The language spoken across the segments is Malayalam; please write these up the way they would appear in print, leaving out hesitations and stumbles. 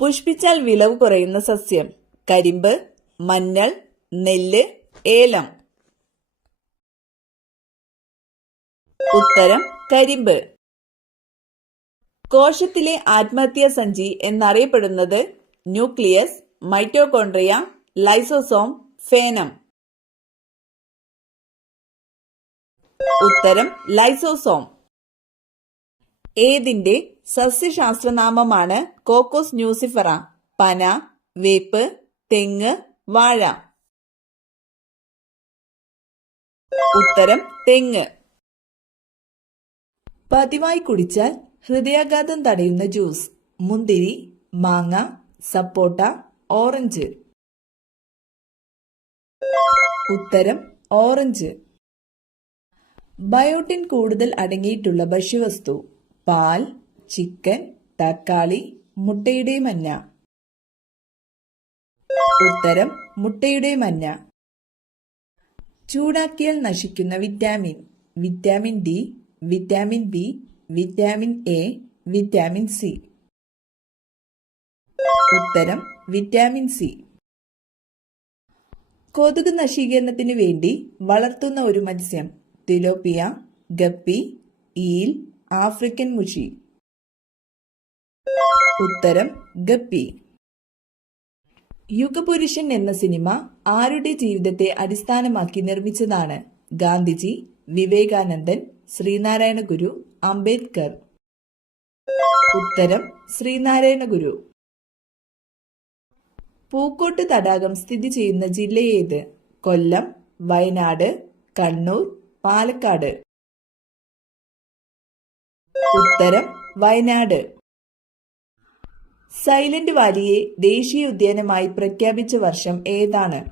പുഷ്പിച്ചാൽ വിളവ് കുറയുന്ന സസ്യം. കരിമ്പ്, മഞ്ഞൾ, നെല്ല്, ഏലം. ഉത്തരം കരിമ്പ്. കോശത്തിലെ ആത്മഹത്യാ സഞ്ചി എന്നറിയപ്പെടുന്നത് ന്യൂക്ലിയസ്, മൈറ്റോകോൺട്രിയ, ലൈസോസോം, ഫേനം. ഉത്തരം ലൈസോസോം. ഏതിന്റെ സസ്യശാസ്ത്രനാമമാണ് കോക്കോസ് ന്യൂസിഫറ? പന, വേപ്പ്, തെങ്ങ്, വാഴ. ഉത്തരം തെങ്ങ്. പതിവായി കുടിച്ചാൽ ഹൃദയാഘാതം തടയുന്ന ജ്യൂസ്. മുന്തിരി, മാങ്ങ, സപ്പോട്ട, ഓറഞ്ച്. ഉത്തരം ഓറഞ്ച്. ബയോട്ടിൻ കൂടുതൽ അടങ്ങിയിട്ടുള്ള ഭക്ഷ്യവസ്തു. പാൽ, ചിക്കൻ, തക്കാളി, മുട്ടയുടെ മഞ്ഞ. ഉത്തരം മുട്ടയുടെ മഞ്ഞ. ചൂടാക്കിയാൽ നശിക്കുന്ന vitamin. Vitamin D, vitamin B, vitamin A, vitamin C. ഉത്തരം വിറ്റാമിൻ സി. കൊതുക് നശീകരണത്തിന് വേണ്ടി വളർത്തുന്ന ഒരു മത്സ്യം. തിലോപ്പിയ, ഗപ്പി, ഈൽ, ആഫ്രിക്കൻ മുഷി. ഉത്തരം ഗപ്പി. യുഗപുരുഷൻ എന്ന സിനിമ ആരുടെ ജീവിതത്തെ അടിസ്ഥാനമാക്കി നിർമ്മിച്ചതാണ്? ഗാന്ധിജി, വിവേകാനന്ദൻ, ശ്രീനാരായണ ഗുരു, അംബേദ്കർ. ഉത്തരം ശ്രീനാരായണ ഗുരു. പൂക്കോട്ട് തടാകം സ്ഥിതി ചെയ്യുന്ന ജില്ല ഏത്? കൊല്ലം, വയനാട്, കണ്ണൂർ, പാലക്കാട്. ഉത്തരം വയനാട്. സൈലന്റ് വാലിയെ ദേശീയ ഉദ്യാനമായി പ്രഖ്യാപിച്ച വർഷം ഏതാണ്?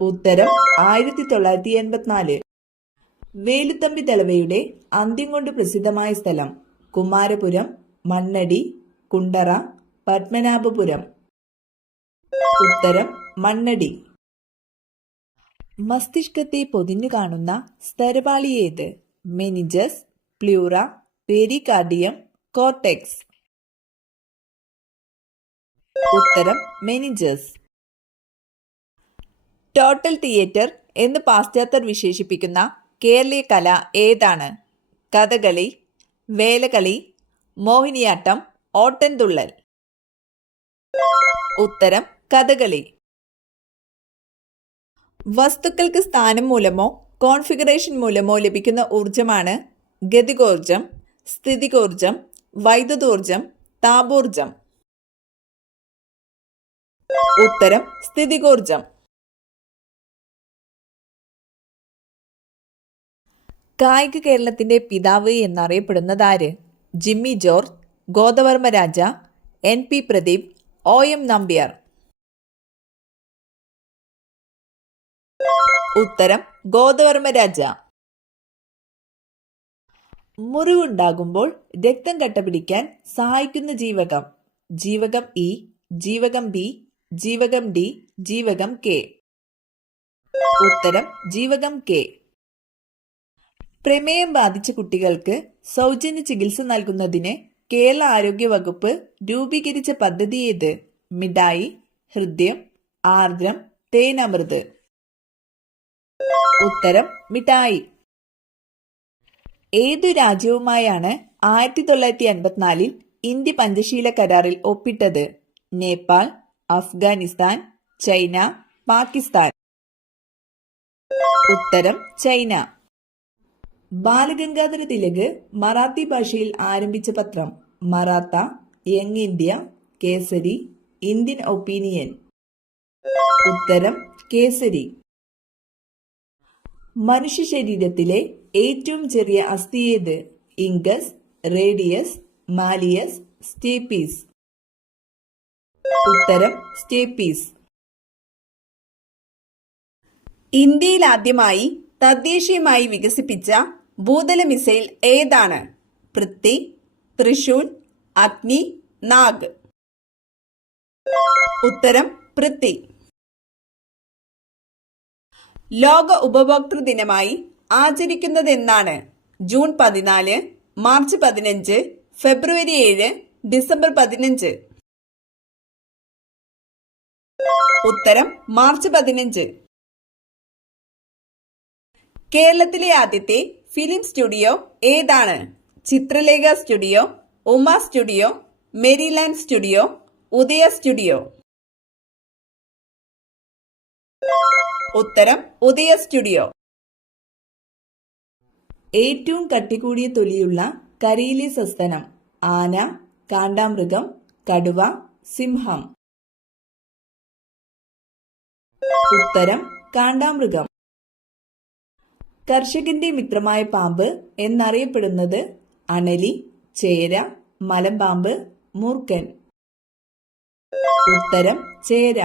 ഉത്തരം 1984. വേലുത്തമ്പി ദളവയുടെ അന്ത്യം കൊണ്ട് പ്രസിദ്ധമായ സ്ഥലം. കുമാരപുരം, മണ്ണടി, കുണ്ടറ, പത്മനാഭപുരം. ഉത്തരം മണ്ണടി. മസ്തിഷ്കത്തെ പൊതിഞ്ഞു കാണുന്ന സ്തരപാളി ഏത്? Meninges, pleura, pericardium, cortex. ഉത്തരം മെനിഞ്ചസ്. ടോട്ടൽ തിയേറ്റർ എന്ന് പാശ്ചാത്യർ വിശേഷിപ്പിക്കുന്ന കേരളീയ കല ഏതാണ്? കഥകളി, വേലകളി, മോഹിനിയാട്ടം, ഓട്ടൻതുള്ളൽ. ഉത്തരം കഥകളി. വസ്തുക്കൾക്ക് സ്ഥാനം മൂലമോ കോൺഫിഗറേഷൻ മൂലമോ ലഭിക്കുന്ന ഊർജമാണ് ഗതികോർജം, സ്ഥിതികോർജം, വൈദ്യുതോർജം, താപോർജം. ഉത്തരം സ്ഥിതികോർജം. കായിക കേരളത്തിന്റെ പിതാവ് എന്നറിയപ്പെടുന്നത് ആര്? ജിമ്മി ജോർജ്, ഗോദവർമ്മ രാജ, NP പ്രദീപ്, OM നമ്പ്യാർ. ഉത്തരം ഗോദവർമ്മ രാജ. മുറിവുണ്ടാകുമ്പോൾ രക്തം കട്ടപിടിക്കാൻ സഹായിക്കുന്ന ജീവകം. ജീവകം ഇ, ജീവകം ബി, ജീവകം ഡി, ജീവകം കെ. ഉത്തരം ജീവകം കെ. പ്രമേയം ബാധിച്ച കുട്ടികൾക്ക് സൗജന്യ ചികിത്സ നൽകുന്നതിന് കേരള ആരോഗ്യ വകുപ്പ് രൂപീകരിച്ച പദ്ധതി ഏത്? മിഠായി, ഹൃദയം, ആർദ്രം, തേനമൃത്. ഉത്തരം മിഠായി. ഏതു രാജ്യവുമായാണ് 1954 ഇന്ത്യ പഞ്ചശീല കരാറിൽ ഒപ്പിട്ടത്? നേപ്പാൾ, അഫ്ഗാനിസ്ഥാൻ, ചൈന, പാകിസ്ഥാൻ. ഉത്തരം ചൈന. ബാലഗംഗാധര തിലക് മറാത്തി ഭാഷയിൽ ആരംഭിച്ച പത്രം. Maratha, young India, Kesari, Indian opinion. ഉത്തരം കേസരി. മനുഷ്യ ശരീരത്തിലെ ഏറ്റവും ചെറിയ അസ്ഥി ഏത്? ഇംഗസ്, റേഡിയസ്, മാലിയസ്, സ്റ്റേപ്പീസ്. ഉത്തരം സ്റ്റേപ്പീസ്. ഇന്ത്യയിൽ ആദ്യമായി തദ്ദേശീയമായി വികസിപ്പിച്ച ഭൂതല മിസൈൽ ഏതാണ്? പൃഥ്വി, ത്രിശൂൽ, അഗ്നി, നാഗ്. ഉത്തരം പൃഥ്വി. ലോക ഉപഭോക്തൃ ദിനമായി ആചരിക്കുന്നത് എന്നാണ്? June 14, March 15, February 7, December 15. ഉത്തരം മാർച്ച് 15. കേരളത്തിലെ ആദ്യത്തെ ഫിലിം സ്റ്റുഡിയോ ഏതാണ്? Chitralekha studio, Uma studio, Merryland studio, Udaya studio. ഉത്തരം ഉദയ സ്റ്റുഡിയോ. ഏറ്റവും കട്ടികൂടിയ തൊലിയുള്ള കരയിലെ സസ്തനം: ആന, കാണ്ടാമൃഗം, കടുവ, സിംഹം. ഉത്തരം കാണ്ടാമൃഗം. കർഷകന്റെ മിത്രമായ പാമ്പ് എന്നറിയപ്പെടുന്നത്: അണലി, ചേര, മലമ്പാമ്പ്, മൂർഖൻ. ഉത്തരം ചേര.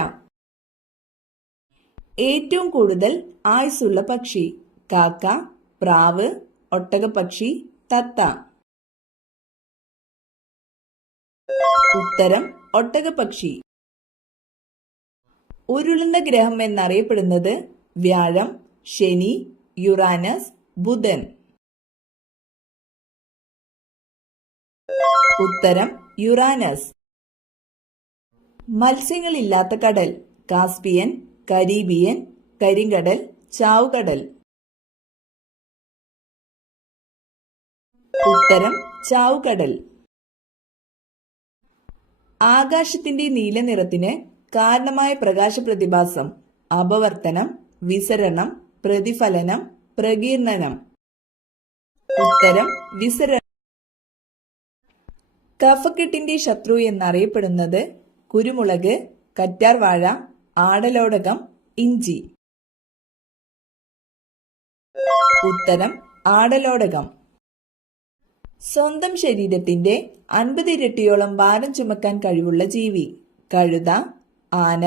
ഏറ്റവും കൂടുതൽ ആയുസ്സുള്ള പക്ഷി: കാക്ക, പ്രാവ്, ഒട്ടകപ്പക്ഷി, തത്ത. ഉത്തരം ഒട്ടകപ്പക്ഷി. ഉരുളുന്ന ഗ്രഹം എന്നറിയപ്പെടുന്നത്: വ്യാഴം, ശനി, യുറാനസ്, ബുധൻ. ഉത്തരം യുറാനസ്. മത്സ്യങ്ങളില്ലാത്ത കടൽ: കാസ്പിയൻ, കരീബിയൻ, കരിങ്കടൽ, ചാവുകടൽ. ഉത്തരം ചാവുകടൽ. ആകാശത്തിന്റെ നീല നിറത്തിന് കാരണമായ പ്രകാശ പ്രതിഭാസം: അപവർത്തനം, വിസരണം, പ്രതിഫലനം, പ്രകീർണനം. ഉത്തരം വിസരണം. കഫക്കെട്ടിന്റെ ശത്രു എന്നറിയപ്പെടുന്നത്: കുരുമുളക്, കറ്റാർവാഴ, ആടലോടകം, ഇഞ്ചി. ഉത്തരം ആടലോടകം. സ്വന്തം ശരീരത്തിന്റെ 50 ഇരട്ടിയോളം ഭാരം ചുമക്കാൻ കഴിവുള്ള ജീവി: കഴുത, ആന,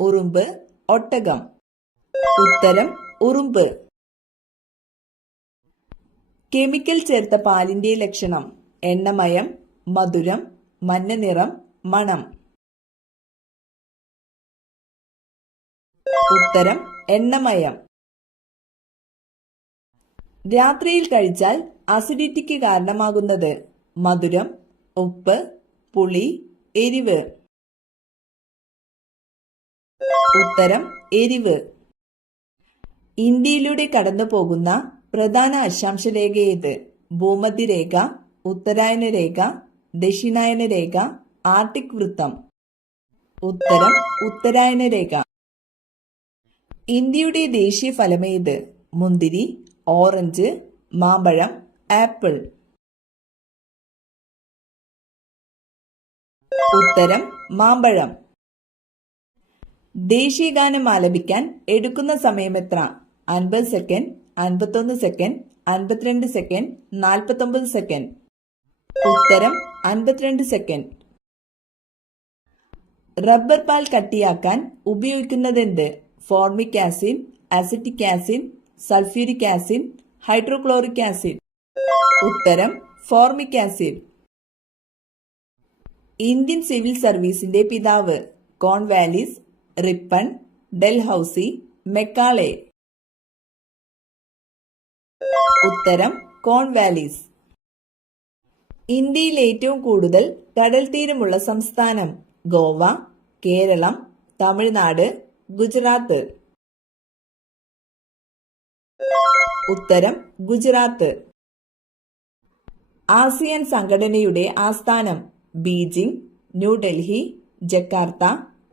ഉറുമ്പ്, ഒട്ടകം. ഉത്തരം ഉറുമ്പ്. കെമിക്കൽ ചേർത്ത പാലിന്റെ ലക്ഷണം: എണ്ണമയം, മധുരം, മഞ്ഞനിറം, മണം. ഉത്തരം എണ്ണമയം. രാത്രിയിൽ കഴിച്ചാൽ അസിഡിറ്റിക്ക് കാരണമാകുന്നത്: മധുരം, ഉപ്പ്, പുളി, എരിവ്. ഉത്തരം എരിവ്. ഇന്ത്യയിലൂടെ കടന്നു പോകുന്ന പ്രധാന അക്ഷാംശ രേഖ ഏത്? ഭൂമധ്യരേഖ, ഉത്തരായന രേഖ, ദക്ഷിണായന രേഖ, ആർട്ടിക് വൃത്തം. ഉത്തരം ഉത്തരായന രേഖ. ഇന്ത്യയുടെ ദേശീയ ഫലമേത്? മുന്തിരി, ഓറഞ്ച്, മാമ്പഴം, ആപ്പിൾ. ഉത്തരം മാമ്പഴം. ദേശീയഗാനം ആലപിക്കാൻ എടുക്കുന്ന സമയം എത്ര? 50 സെക്കൻഡ്, 51 സെക്കൻഡ്, 52 സെക്കൻഡ്, 49 സെക്കൻഡ്. ഉത്തരം 52 സെക്കൻഡ്. റബ്ബർ പാൽ കട്ടിയാക്കാൻ ഉപയോഗിക്കുന്നതെന്ത്? Formic acid, acetic acid, sulphuric acid, hydrochloric acid. ഉത്തരം ഫോർമിക് ആസിഡ്. ഇന്ത്യൻ സിവിൽ സർവീസിന്റെ പിതാവ്: കോൺവാലിസ്, റിപ്പൺ, ഡെൽഹൌസി, മെക്കാളെ. ഉത്തരം കോൺവാലിസ്. ഇന്ത്യയിൽ ഏറ്റവും കൂടുതൽ കടൽ തീരമുള്ള സംസ്ഥാനം: ഗോവ, കേരളം, തമിഴ്നാട്, ഗുജറാത്ത്. ഉത്തരം ഗുജറാത്ത്. ആസിയാൻ സംഘടനയുടെ ആസ്ഥാനം: ബീജിംഗ്, ന്യൂഡൽഹി, ജക്കാർത്ത,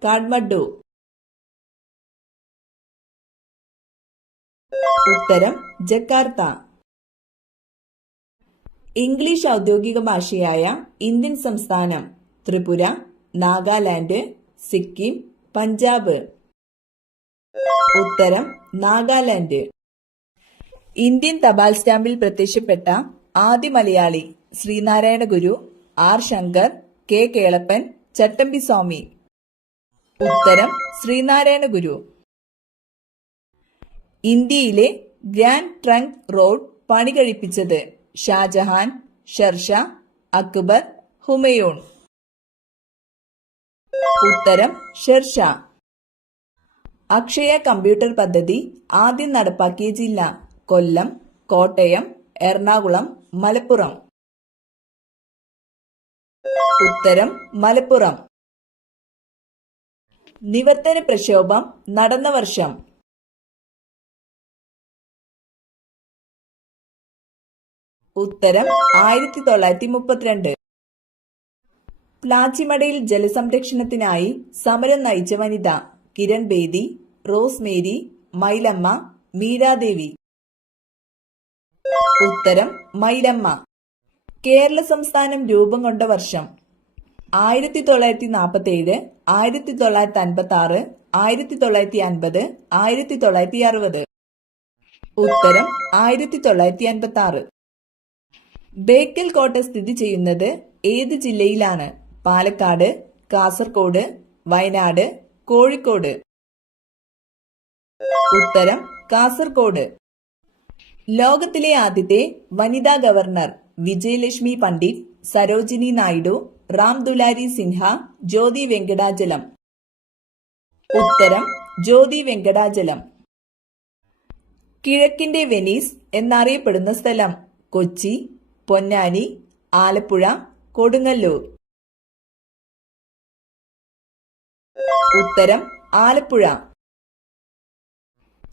കാഠ്മണ്ഡു. ഉത്തരം ജക്കാർത്ത. ഇംഗ്ലീഷ് ഔദ്യോഗിക ഭാഷയായ ഇന്ത്യൻ സംസ്ഥാനം: ത്രിപുര, നാഗാലാൻഡ്, സിക്കിം, പഞ്ചാബ്. ഉത്തരം നാഗാലാൻഡ്. ഇന്ത്യൻ തപാൽ സ്റ്റാമ്പിൽ പ്രത്യക്ഷപ്പെട്ട ആദ്യ മലയാളി: ശ്രീനാരായണ ഗുരു, ആർ ശങ്കർ, കെ കേളപ്പൻ, ചട്ടമ്പി സ്വാമി. ഉത്തരം ശ്രീനാരായണ ഗുരു. ഇന്ത്യയിലെ ഗ്രാൻഡ് ട്രങ്ക് റോഡ് പണി കഴിപ്പിച്ചത്: ഷാജഹാൻ, ഷെർഷാ, അക്ബർ, ഹുമയൂൺ. ഉത്തരം ഷെർഷാ. അക്ഷയ കമ്പ്യൂട്ടർ പദ്ധതി ആദ്യം നടപ്പാക്കിയ ജില്ല: കൊല്ലം, കോട്ടയം, എറണാകുളം, മലപ്പുറം. ഉത്തരം മലപ്പുറം. നിവർത്തന പ്രക്ഷോഭം നടന്ന വർഷം? ഉത്തരം 1932. പ്ലാച്ചിമടയിൽ ജലസംരക്ഷണത്തിനായി സമരം നയിച്ച വനിത? കിരൺ ബേദി, റോസ് മേരി, മൈലമ്മ, മീരാദേവി. ഉത്തരം മൈലമ്മ. കേരള സംസ്ഥാനം രൂപം കൊണ്ട വർഷം? 1947, 1956, 1950, 1960. ഉത്തരം 1956. ബേക്കൽ കോട്ട സ്ഥിതി ചെയ്യുന്നത് ഏത് ജില്ലയിലാണ്? പാലക്കാട്, കാസർഗോഡ്, വയനാട്, കോഴിക്കോട്. ഉത്തരം കാസർഗോഡ്. ലോകത്തിലെ ആദ്യത്തെ വനിതാ ഗവർണർ? വിജയലക്ഷ്മി പണ്ഡിറ്റ്, സരോജിനി നായിഡു, റാം ദുലാരി സിൻഹ, ജ്യോതി വെങ്കടാചലം. ഉത്തരം ജ്യോതി വെങ്കടാചലം. കിഴക്കിന്റെ വെനീസ് എന്നറിയപ്പെടുന്ന സ്ഥലം? കൊച്ചി, പൊന്നാനി, ആലപ്പുഴ, കൊടുങ്ങല്ലൂർ. ഉത്തരം ആലപ്പുഴ.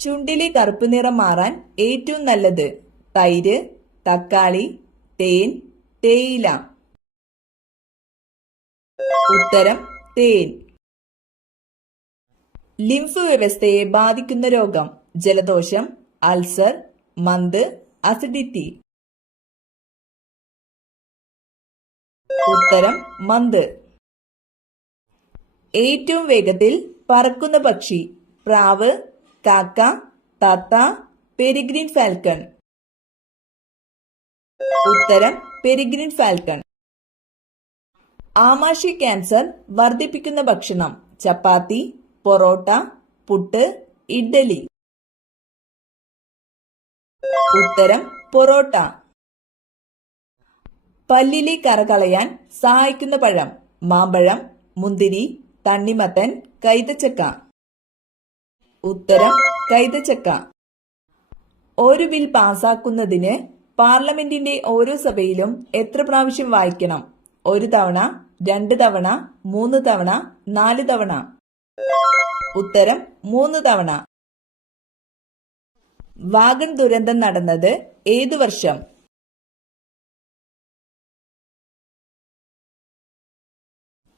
ചുണ്ടിലെ കറുപ്പ് നിറം മാറാൻ ഏറ്റവും നല്ലത്? തൈര്, തക്കാളി, തേൻ, തേയില. ഉത്തരം തേൻ. ലിംഫ് വ്യവസ്ഥയെ ബാധിക്കുന്ന രോഗം? ജലദോഷം, അൾസർ, മന്ത്, അസിഡിറ്റി. ഉത്തരം മന്ത്. ഏറ്റവും വേഗത്തിൽ പറക്കുന്ന പക്ഷി? പ്രാവ്, കാക്ക, തത്ത, പെരിഗ്രീൻ ഫാൽക്കൺ. ഉത്തരം പെരിഗ്രീൻ ഫാൽക്കൺ. ആമാശയ ക്യാൻസർ വർദ്ധിപ്പിക്കുന്ന ഭക്ഷണം? ചപ്പാത്തി, പൊറോട്ട, പുട്ട്, ഇഡ്ഡലി. ഉത്തരം പൊറോട്ട. പല്ലിലെ കറ കളയാൻ സഹായിക്കുന്ന പഴം? മാമ്പഴം, മുന്തിരി, തണ്ണിമത്തൻ, കൈതച്ചക്ക. ഉത്തരം കൈതച്ചക്ക. ഒരു ബിൽ പാസാക്കുന്നതിന് പാർലമെന്റിന്റെ ഓരോ സഭയിലും എത്ര പ്രാവശ്യം വായിക്കണം? 1 തവണ, 2 തവണ, 3 തവണ, 4 തവണ. ഉത്തരം 3 തവണ. വാഗൺ ദുരന്തം നടന്നത് ഏതു വർഷം?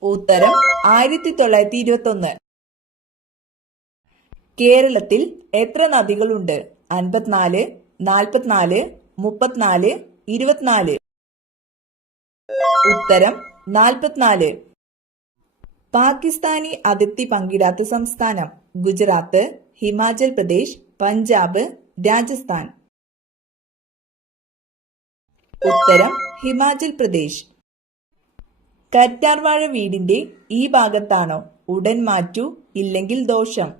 ഉത്തരം 1921. കേരളത്തിൽ എത്ര നദികളുണ്ട്? 54, 44, 34, 24. ഉത്തരം 44. പാകിസ്ഥാനി അതിർത്തി പങ്കിടാത്ത സംസ്ഥാനം? ഗുജറാത്ത്, ഹിമാചൽ പ്രദേശ്, പഞ്ചാബ്, രാജസ്ഥാൻ. ഉത്തരം ഹിമാചൽ പ്രദേശ്. കറ്റാർവാഴ വീടിന്റെ ഈ ഭാഗത്താണോ? ഉടൻ മാറ്റൂ, ഇല്ലെങ്കിൽ ദോഷം.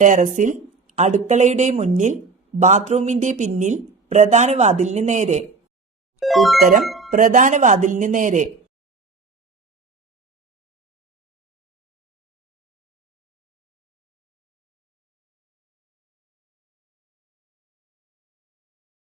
ടെറസിൽ, അടുക്കളയുടെ മുന്നിൽ, ബാത്റൂമിന്റെ പിന്നിൽ, പ്രധാന വാതിലിന് നേരെ. ഉത്തരം പ്രധാന വാതിലിന് നേരെ.